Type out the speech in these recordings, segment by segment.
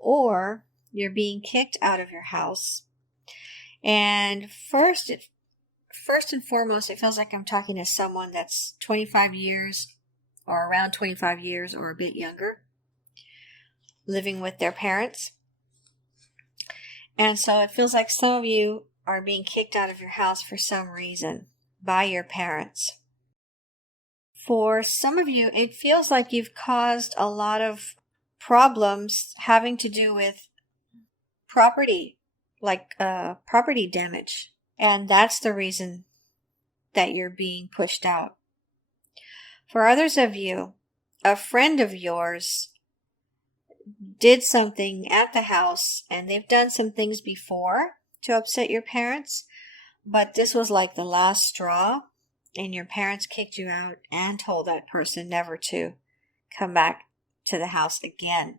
or you're being kicked out of your house. And first and foremost, it feels like I'm talking to someone that's 25 years or around 25 years or a bit younger, living with their parents. And so it feels like some of you are being kicked out of your house for some reason by your parents. For some of you, it feels like you've caused a lot of problems having to do with property, like property damage. And that's the reason that you're being pushed out. For others of you, a friend of yours did something at the house, and they've done some things before to upset your parents, but this was like the last straw, and your parents kicked you out and told that person never to come back to the house again.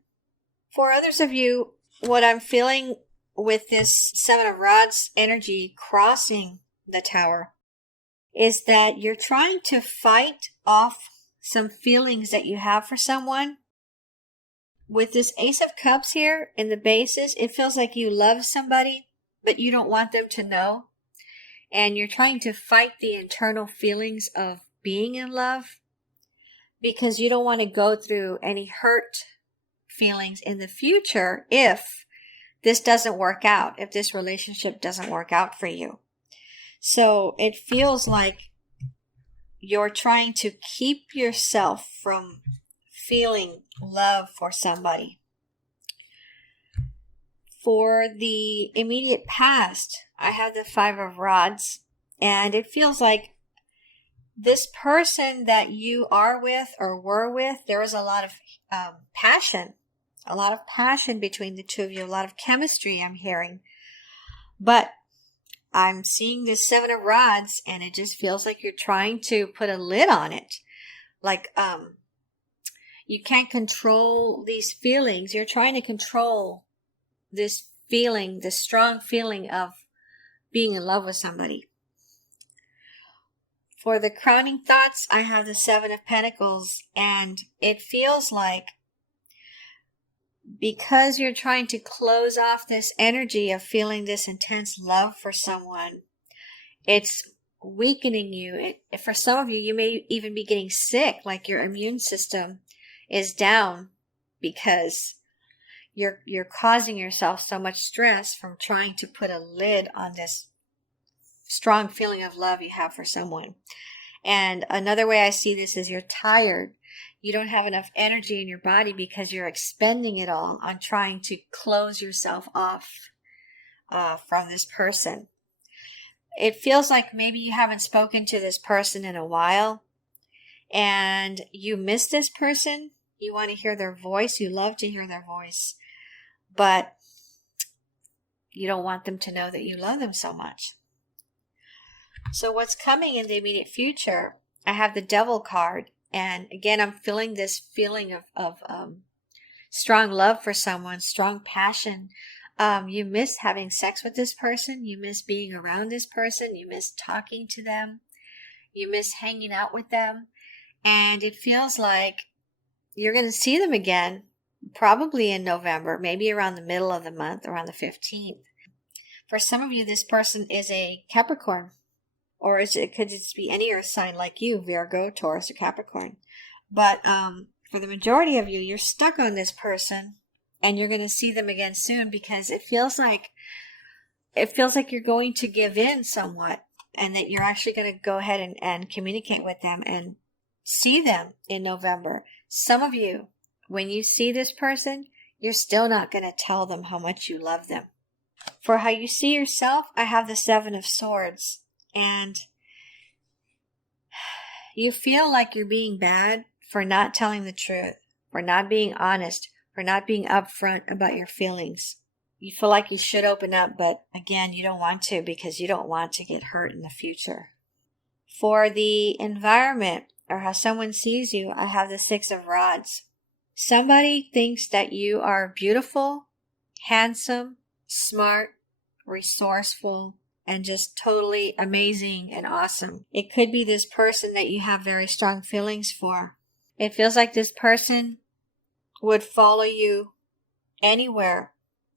For others of you, what I'm feeling with this Seven of Rods energy crossing the Tower is that you're trying to fight off some feelings that you have for someone. With this Ace of Cups here in the bases, it feels like you love somebody, but you don't want them to know. And you're trying to fight the internal feelings of being in love because you don't want to go through any hurt feelings in the future if this doesn't work out, if this relationship doesn't work out for you. So it feels like you're trying to keep yourself from feeling love for somebody. For the immediate past, I have the Five of Rods, and it feels like this person that you are with or were with, there was a lot of passion between the two of you, a lot of chemistry I'm hearing. But I'm seeing this Seven of Rods, and it just feels like you're trying to put a lid on it. Like, you can't control these feelings. You're trying to control this feeling, this strong feeling of being in love with somebody. For the crowning thoughts, I have the Seven of Pentacles, and it feels like because you're trying to close off this energy of feeling this intense love for someone, it's weakening you. For some of you, you may even be getting sick, like your immune system is down because you're causing yourself so much stress from trying to put a lid on this strong feeling of love you have for someone. And another way I see this is you're tired. You don't have enough energy in your body because you're expending it all on trying to close yourself off from this person. It feels like maybe you haven't spoken to this person in a while and you miss this person. You want to hear their voice. You love to hear their voice, but you don't want them to know that you love them so much. So what's coming in the immediate future, I have the Devil card. And again, I'm feeling this feeling of strong love for someone, strong passion. You miss having sex with this person. You miss being around this person. You miss talking to them. You miss hanging out with them. And it feels like you're going to see them again, probably in November, maybe around the middle of the month, around the 15th. For some of you, this person is a Capricorn. Or it could just be any earth sign like you, Virgo, Taurus, or Capricorn. But for the majority of you, you're stuck on this person, and you're going to see them again soon because it feels like you're going to give in somewhat, and that you're actually going to go ahead and communicate with them and see them in November. Some of you, when you see this person, you're still not going to tell them how much you love them. For how you see yourself, I have the Seven of Swords. And you feel like you're being bad for not telling the truth, for not being honest, for not being upfront about your feelings. You feel like you should open up, but again, you don't want to because you don't want to get hurt in the future. For the environment or how someone sees you, I have the Six of Rods. Somebody thinks that you are beautiful, handsome, smart, resourceful, and just totally amazing and awesome. It could be this person that you have very strong feelings for. It feels like this person would follow you anywhere.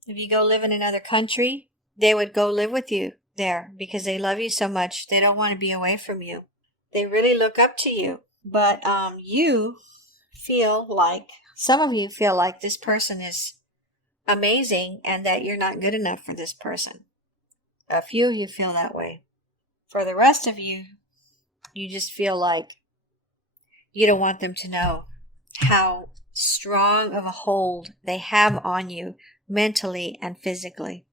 If you go live in another country, they would go live with you there because they love you so much. They don't want to be away from you. They really look up to you. But you feel like, some of you feel like this person is amazing and that you're not good enough for this person. A few of you feel that way. For the rest of you, you just feel like you don't want them to know how strong of a hold they have on you mentally and physically.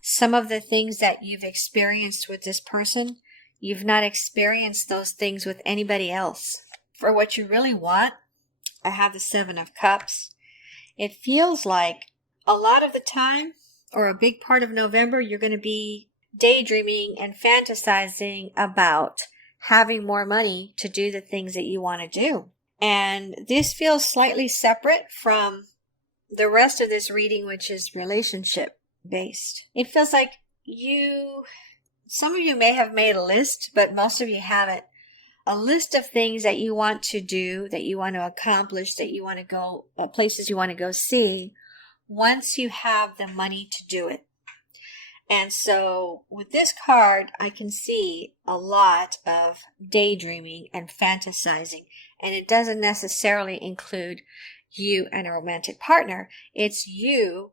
Some of the things that you've experienced with this person, you've not experienced those things with anybody else. For what you really want, I have the 7 of Cups. It feels like a lot of the time, or a big part of November, you're going to be daydreaming and fantasizing about having more money to do the things that you want to do. And this feels slightly separate from the rest of this reading, which is relationship based. It feels like some of you may have made a list, but most of you haven't. A list of things that you want to do, that you want to accomplish, that you want to go, places you want to go see, once you have the money to do it. And so with this card, I can see a lot of daydreaming and fantasizing. And it doesn't necessarily include you and a romantic partner. It's you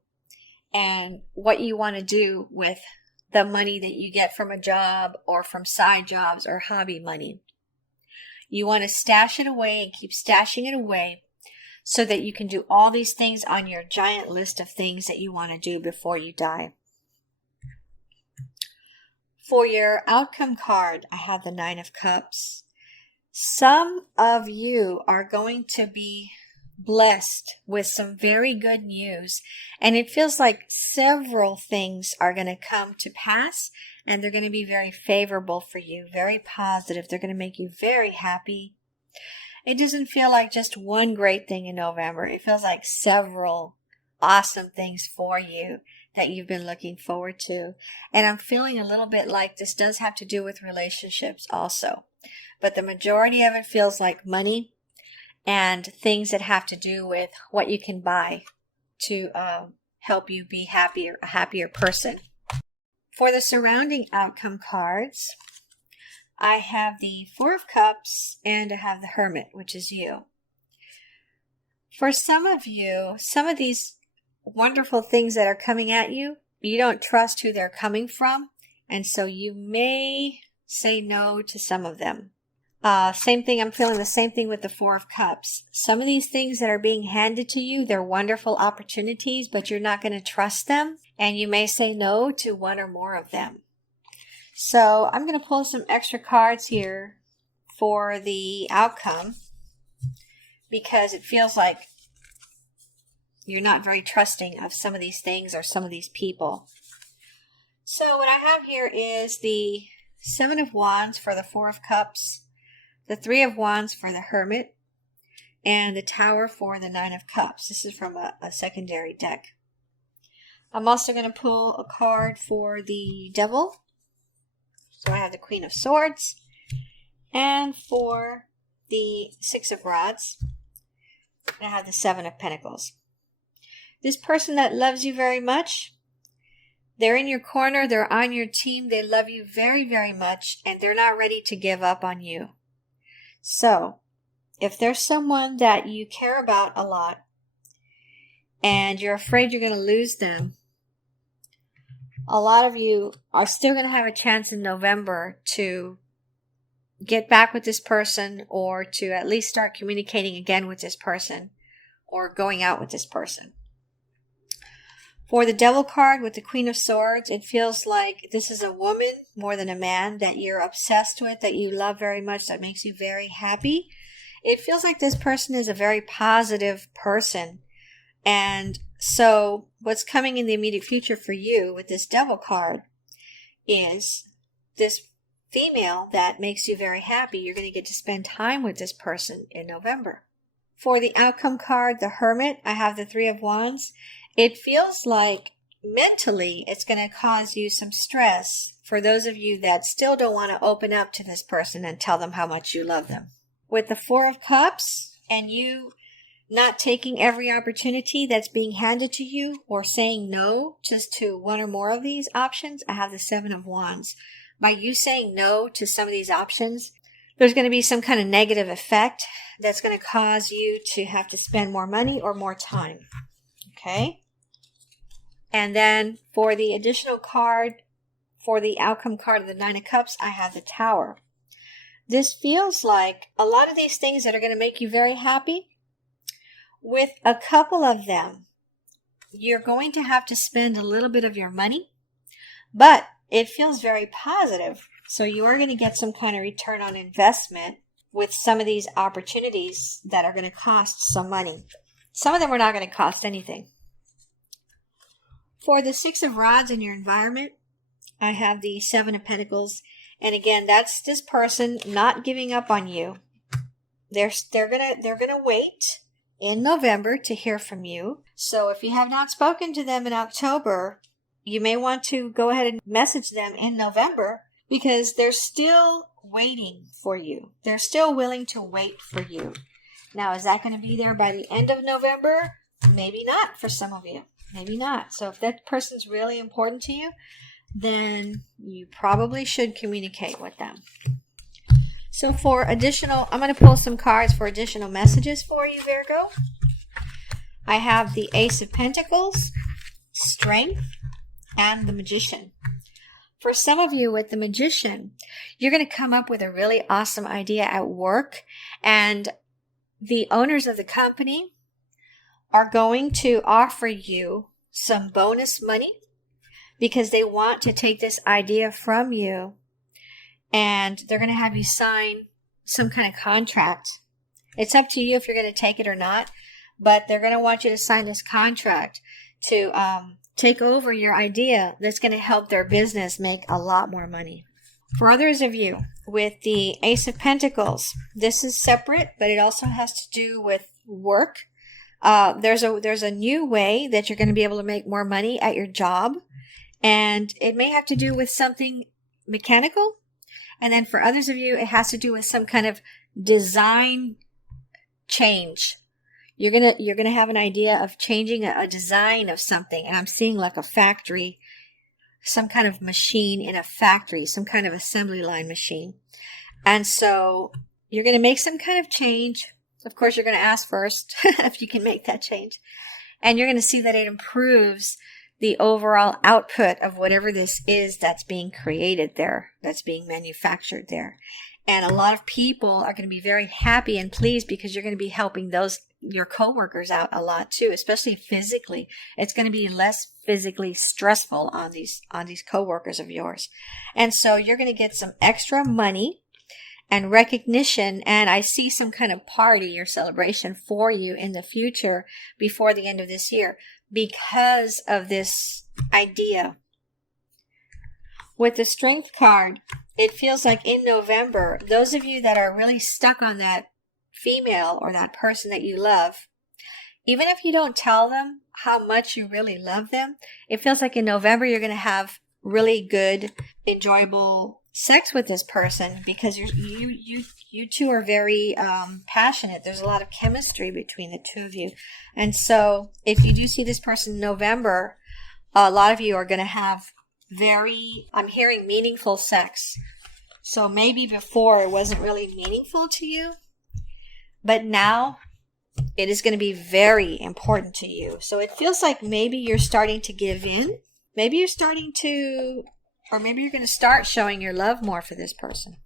and what you want to do with the money that you get from a job or from side jobs or hobby money. You want to stash it away and keep stashing it away so that you can do all these things on your giant list of things that you want to do before you die. For your outcome card, I have the 9 of Cups. Some of you are going to be blessed with some very good news, and it feels like several things are going to come to pass, and they're going to be very favorable for you, very positive. They're going to make you very happy. It doesn't feel like just one great thing in November. It feels like several awesome things for you that you've been looking forward to. And I'm feeling a little bit like this does have to do with relationships also. But the majority of it feels like money and things that have to do with what you can buy to help you be happier, a happier person. For the surrounding outcome cards, I have the 4 of Cups and I have the Hermit, which is you. For some of you, some of these wonderful things that are coming at you, you don't trust who they're coming from, and so you may say no to some of them. Same thing, I'm feeling the same thing with the 4 of Cups. Some of these things that are being handed to you, they're wonderful opportunities, but you're not going to trust them, and you may say no to one or more of them. So I'm going to pull some extra cards here for the outcome because it feels like you're not very trusting of some of these things or some of these people. So what I have here is the 7 of Wands for the 4 of Cups, the 3 of Wands for the Hermit, and the Tower for the 9 of Cups. This is from a secondary deck. I'm also going to pull a card for the Devil. So I have the Queen of Swords. And for the 6 of Rods, I have the 7 of Pentacles. This person that loves you very much, they're in your corner, they're on your team, they love you very, very much, and they're not ready to give up on you. So, if there's someone that you care about a lot, and you're afraid you're going to lose them, a lot of you are still going to have a chance in November to get back with this person or to at least start communicating again with this person or going out with this person. For the Devil card with the Queen of Swords, it feels like this is a woman more than a man that you're obsessed with, that you love very much, that makes you very happy. It feels like this person is a very positive person. And so what's coming in the immediate future for you with this Devil card is this female that makes you very happy. You're going to get to spend time with this person in November. For the outcome card, the Hermit, I have the 3 of Wands. It feels like mentally it's going to cause you some stress for those of you that still don't want to open up to this person and tell them how much you love them. With the 4 of Cups and you not taking every opportunity that's being handed to you, or saying no just to one or more of these options, I have the Seven of Wands. By you saying no to some of these options, there's going to be some kind of negative effect that's going to cause you to have to spend more money or more time. Okay? And then for the additional card, for the outcome card of the Nine of Cups, I have the Tower. This feels like a lot of these things that are going to make you very happy, with a couple of them, you're going to have to spend a little bit of your money, but it feels very positive. So you are going to get some kind of return on investment with some of these opportunities that are going to cost some money. Some of them are not going to cost anything. For the Six of Rods in your environment, I have the Seven of Pentacles. And again, that's this person not giving up on you. They're gonna wait in November to hear from you. So if you have not spoken to them in October, you may want to go ahead and message them in November, because they're still waiting for you. They're still willing to wait for you. Now, is that going to be there by the end of November? Maybe not for some of you. Maybe not. So if that person's really important to you, then you probably should communicate with them. So for additional, I'm going to pull some cards for additional messages for you, Virgo. I have the Ace of Pentacles, Strength, and the Magician. For some of you with the Magician, you're going to come up with a really awesome idea at work, and the owners of the company are going to offer you some bonus money because they want to take this idea from you, and they're going to have you sign some kind of contract. It's up to you if you're going to take it or not, but they're going to want you to sign this contract to take over your idea that's going to help their business make a lot more money. For others of you with the Ace of Pentacles, this is separate, but it also has to do with work. There's a new way that you're going to be able to make more money at your job, and it may have to do with something mechanical. And then for others of you, it has to do with some kind of design change. You're gonna have an idea of changing a design of something, and I'm seeing like a factory, some kind of machine in a factory, some kind of assembly line machine. And so you're gonna make some kind of change. Of course, you're gonna ask first if you can make that change, and you're gonna see that it improves the overall output of whatever this is that's being created there, that's being manufactured there. And a lot of people are going to be very happy and pleased because you're going to be helping your coworkers out a lot too, especially physically. It's going to be less physically stressful on these coworkers of yours. And so you're going to get some extra money and recognition, and I see some kind of party or celebration for you in the future before the end of this year because of this idea. With the Strength card, it feels like in November, those of you that are really stuck on that female or that person that you love, even if you don't tell them how much you really love them, it feels like in November you're going to have really good, enjoyable sex with this person because you two are very passionate. There's a lot of chemistry between the two of you. And so if you do see this person in November, a lot of you are going to have I'm hearing meaningful sex. So maybe before it wasn't really meaningful to you, but now it is going to be very important to you. So it feels like maybe you're starting to give in. Maybe you're going to start showing your love more for this person.